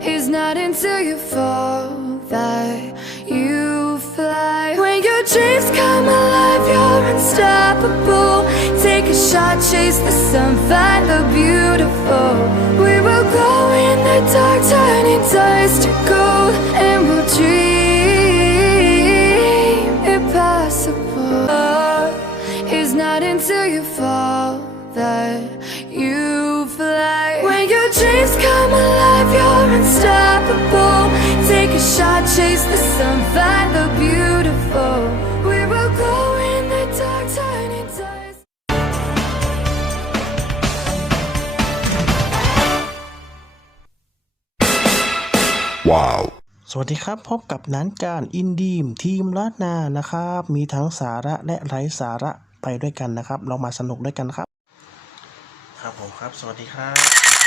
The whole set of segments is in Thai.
It's not until you fall that you fly. When your dreams come alive, you're unstoppable. Take a shot, chase the sun, find the beautiful. We will glow in the dark, turning dust to gold, and we'll dream impossible. It's not until you fall that you fly. When your dreams come alive, shot, chase the sun, find the beautiful. We will glow in the dark, turning dust. สวัสดีครับ พบกับนันการอินดีมทีมล้านนานะครับ มีทั้งสาระและไร้สาระไปด้วยกันนะครับ เรามาสนุกด้วยกันครับ ครับผมครับ สวัสดีครับ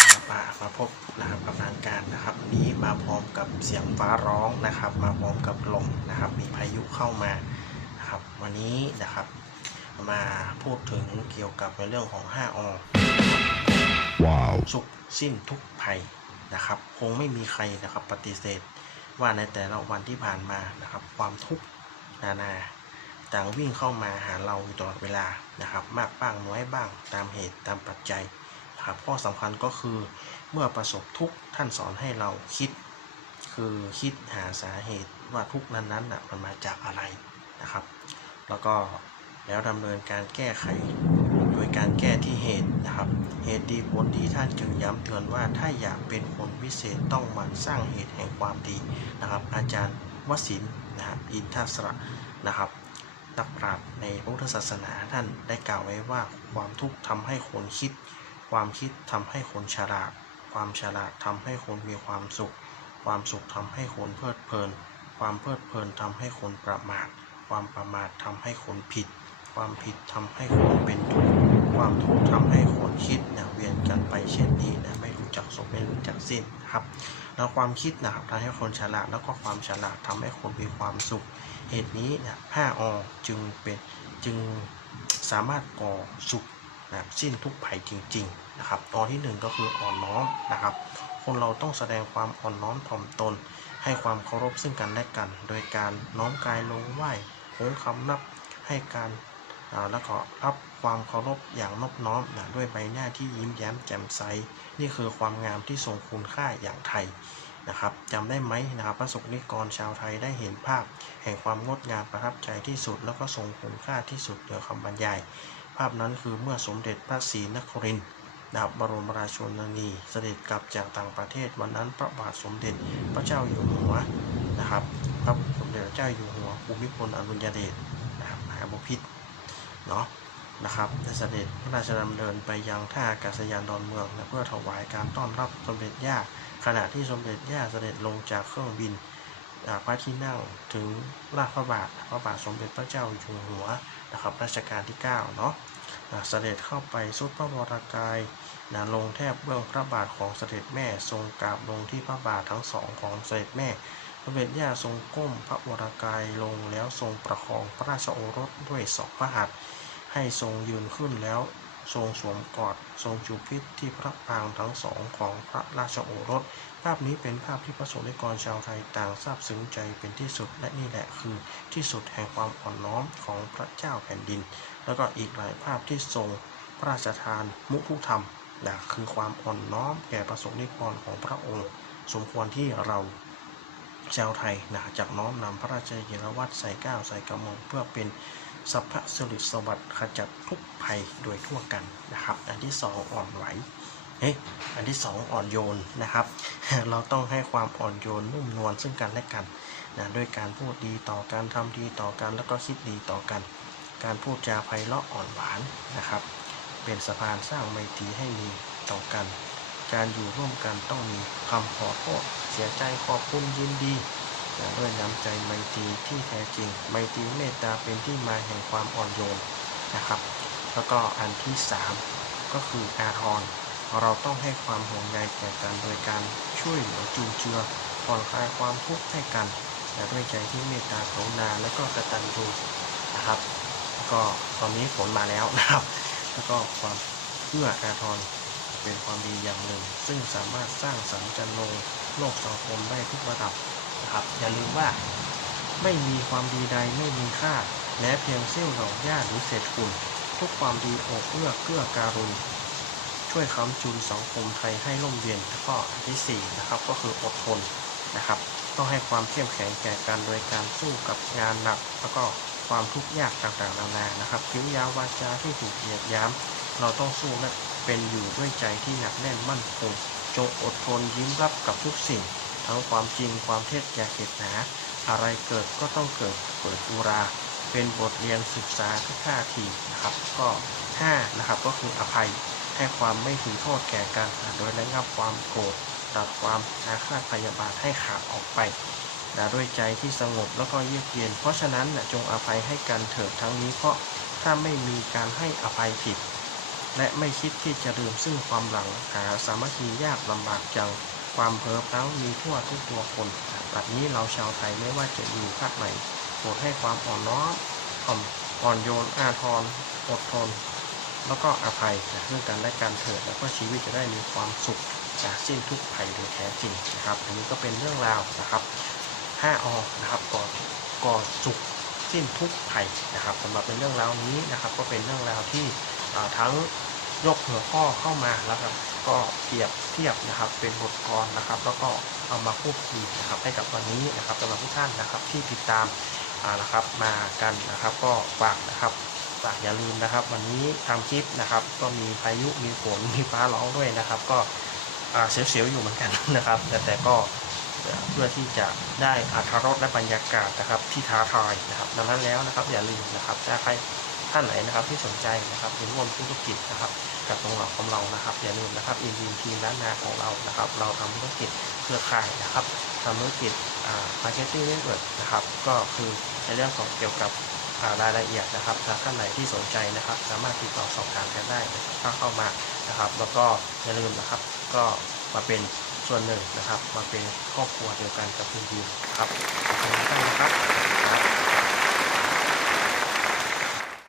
มาป่ามาพบนะครับกับนันการนะครับวันนี้มาพร้อมกับเสียงฟ้าร้องนะครับ มาพร้อมกับลมนะครับ มีพายุเข้ามานะครับ วันนี้นะครับ มาพูดถึงเกี่ยวกับในเรื่องของ 5อ Wow. สุขสิ้นทุกภัยนะครับ คงไม่มีใครนะครับปฏิเสธ ว่าในแต่ละวันที่ผ่านมานะครับ ความทุกข์นานา ต่างวิ่งเข้ามาหาเราอยู่ตลอดเวลานะครับ มากบ้างน้อยบ้างตามเหตุตามปัจจัยนะครับข้อสำคัญก็คือเมื่อประสบทุกข์ท่านสอนให้เราคิด คือคิดหาสาเหตุว่าทุกข์นั้นๆน่ะมันมาจากอะไรนะครับ แล้วก็แล้วดำเนินการแก้ไขโดยการแก้ที่เหตุนะครับ เหตุดีผลดีท่านจึงย้ำเตือนว่าถ้าอยากเป็นคนวิเศษต้องมันสร้างเหตุแห่งความดีนะครับ อาจารย์วสินนะครับอินทศระนะครับ นักปราชญ์ในพระพุทธศาสนาท่านได้กล่าวไว้ว่าความทุกข์ทำให้คนคิด ความคิดทำให้คนฉลาด ความฉลาดทำให้คนมีความสุข ความสุขทำให้คนเพลิดเพลิน ความเพลิดเพลินทำให้คนประมาท ความประมาททำให้คนผิด ความผิดทำให้คนเป็นทุกข์ ความทุกข์ทำให้คนคิดเนะเวียนกันไปเช่นนี้นะไม่รู้จักจบไม่รู้จักสิ้นครับ แล้วความคิดนะครับทำให้คนฉลาดแล้วก็ความฉลาดทำให้คนมีความสุข เหตุนี้นะห้าอจึงเป็นจึงสามารถก่อสุขนะสิ้นทุกภัยจริง ๆ นะครับตอนที่หนึ่งก็คืออ่อนน้อมนะครับ คนเราต้องแสดงความอ่อนน้อมถ่อมตน ให้ความเคารพซึ่งกันและกัน โดยการน้อมกายลงไหว้โค้งคำนับให้การ แล้วก็รับความเคารพอย่างนอบน้อมนะด้วยใบหน้าที่ยิ้มแย้มแจ่มใส นี่คือความงามที่ทรงคุณค่าอย่างไทยนะครับจำได้ไหมนะครับพระสงฆ์นิกรชาวไทยได้เห็นภาพ แห่งความงดงามประทับใจที่สุด แล้วก็ทรงคุณค่าที่สุดเหนือคำบรรยาย ภาพนั้นคือเมื่อสมเด็จพระศรีนครินทร์นะครับบรมราชชนนีเสด็จกลับจากต่างประเทศวันนั้นพระบาทสมเด็จพระเจ้าอยู่หัวนะครับพระสมเด็จพระเจ้าอยู่หัวภูมิพลอดุลยเดชนะครับมหาบพิตร เนาะนะครับได้เสด็จพระราชดำเนินไปยังท่าอากาศยานดอนเมืองนะเพื่อถวายการต้อนรับสมเด็จย่าขณะที่สมเด็จย่าเสด็จลงจากเครื่องบินจากพระที่นั่งถึงลาดพระบาทพระบาทสมเด็จพระเจ้าอยู่หัวนะครับรัชกาลที่9เนาะเสด็จเข้าไปสุดพระวรากายนะลงแทบเบื้องพระบาทของเสด็จแม่ทรงกราบลงที่พระบาททั้งสองของเสด็จแม่ พระเวทย่าทรงก้มพระวรากายลงแล้วทรงประคองพระราชโอรสด้วยสองพระหัตถ์ให้ทรงยืนขึ้นแล้วทรงสวมกอดทรงจูบพิษที่พระปางทั้งสองของพระราชโอรส ภาพนี้เป็นภาพที่พระสงฆ์นิกรชาวไทยต่างซาบซึ้งใจเป็นที่สุดและนี่แหละคือที่สุดแห่งความอ่อนน้อมของพระเจ้าแผ่นดิน แล้วก็อีกหลายภาพที่ทรงพระราชทานมุทุธรรมนะคือความอ่อนน้อมแก่ประสงค์นิกรของพระองค์ สมควรที่เรา ชาวไทยนะจากน้อมนำพระราชเยรวัตรใส่ก้าวใส่กระหม่อมเพื่อเป็นสัพพะสิริสวัสดิ์ขจัดทุกภัยโดยทั่วกันนะครับ อันที่สองอ่อนไหวเฮ้อันที่สองอ่อนโยนนะครับ เราต้องให้ความอ่อนโยนนุ่มนวลซึ่งกันและกันนะด้วยการพูดดีต่อกันทำดีต่อกันแล้วก็คิดดีต่อกัน การพูดจาไพเราะอ่อนหวานนะครับ เป็นสะพานสร้างไมตรีให้มีต่อกัน การอยู่ร่วมกันต้องมีคำขอโทษเสียใจขอบคุณยินดีนะด้วยน้ำใจไมตรีที่แท้จริง ไมตรีเมตตาเป็นที่มาแห่งความอ่อนโยนนะครับ แล้วก็อันที่สามก็คืออาทรเราต้องให้ความห่วงใยแก่กันโดยการช่วยเหลือจูงเจือผ่อนคลายความทุกข์ให้กันและด้วยใจที่เมตตากรุณาและก็กตัญญูนะครับแล้วก็ตอนนี้ฝนมาแล้วนะครับ แล้วก็ความเอื้ออาทร เป็นความดีอย่างหนึ่ง ซึ่งสามารถสร้างสรรค์จันโลงโลกสังคมได้ทุกระดับนะครับอย่าลืมว่า ไม่มีความดีใดไม่มีค่าแม้เพียงเสี้ยวหน่อหญ้าหรือเศษฝุ่นทุกความดีโอบเอื้อเกื้อการุณช่วยค้ำจุนสังคมไทยให้ร่มเย็นแล้วก็อันที่สี่นะครับก็คืออดทนนะครับ ต้องให้ความเข้มแข็งแก่กันโดยการสู้กับงานหนัก แล้วก็ความทุกข์ยากต่างๆนานานะครับกิริยาววาจาที่ถูกเหยียดย้ำเราต้องสู้และ เป็นอยู่ด้วยใจที่หนักแน่นมั่นคงจงอดทนยิ้มรับกับทุกสิ่ง ทั้งความจริงความเท็จอย่าเข็ดหนา อะไรเกิดก็ต้องเกิดเปิดอุรา เป็นบทเรียนศึกษาทุกท่าทีนะครับก็5นะครับก็คืออภัยให้ความไม่ถือโทษแก่กัน โดยระงับความโกรธตัดความอาฆาตพยาบาทให้ขาดออกไปนะด้วยใจที่สงบแล้วก็เยือกเย็น เพราะฉะนั้นนะจงอภัยให้กันเถิดทั้งนี้เพราะถ้าไม่มีการให้อภัยผิด และไม่คิดที่จะลืมซึ่งความหลังหาสามัคคียากลำบากจัง ความเพ้อพลั้งมีทั่วทุกตัวคนแบบนี้เราชาวไทยไม่ว่าจะอยู่ภาคไหนโปรดให้ความอ่อนน้อมอ่ออ่อนโยนอาทรอดทน แล้วก็อภัยนะซึ่งกันและกันเถิดแล้วก็ชีวิตจะได้มีความสุขจากสิ้นทุกภัยโดยแท้จริงนะครับ อันนี้ก็เป็นเรื่องราวนะครับ 5อนะครับก่อก่อสุขสิ้นทุกภัยนะครับสำหรับในเรื่องราวนี้นะครับ ก็เป็นเรื่องราวที่ ทั้งยกหัวข้อเข้ามาแล้วก็ก็เปรียบเทียบนะครับเป็นบทกลอนะครับ แล้วก็เอามาพูดคุยนะครับให้กับวันนี้นะครับสำหรับทุกท่านนะครับที่ติดตามนะครับมากันนะครับก็ฝากนะครับฝากอย่าลืมนะครับ วันนี้ทำคลิปนะครับ ก็มีพายุมีฝนมีฟ้าร้องด้วยนะครับ ก็เสียวๆอยู่เหมือนกันนะครับ แต่แต่ก็เพื่อที่จะได้อาธรสและบรรยากาศนะครับที่ท้าทายนะครับ ดังนั้นแล้วนะครับอย่าลืมนะครับถ้าใคร ท่านไหนนะครับที่สนใจนะครับเป็นร่วมธุรกิจนะครับกับตรงเราของเรานะครับอย่าลืมนะครับอินดีทีมร้านนาของเรานะครับ เราทำธุรกิจเครือข่ายนะครับทำธุรกิจมาร์เก็ตติ้งเน็ตเวิร์กนะครับก็คือในเรื่องของเกี่ยวกับรายละเอียดนะครับถ้าท่านไหนที่สนใจนะครับ สามารถติดต่อสอบถามกันได้นะครับถ้าเข้ามานะครับ แล้วก็อย่าลืมนะครับ ก็มาเป็นส่วนหนึ่งนะครับ มาเป็นครอบครัวเดียวกันกับคุณยิมครับขอบคุณทุกท่านนะครับ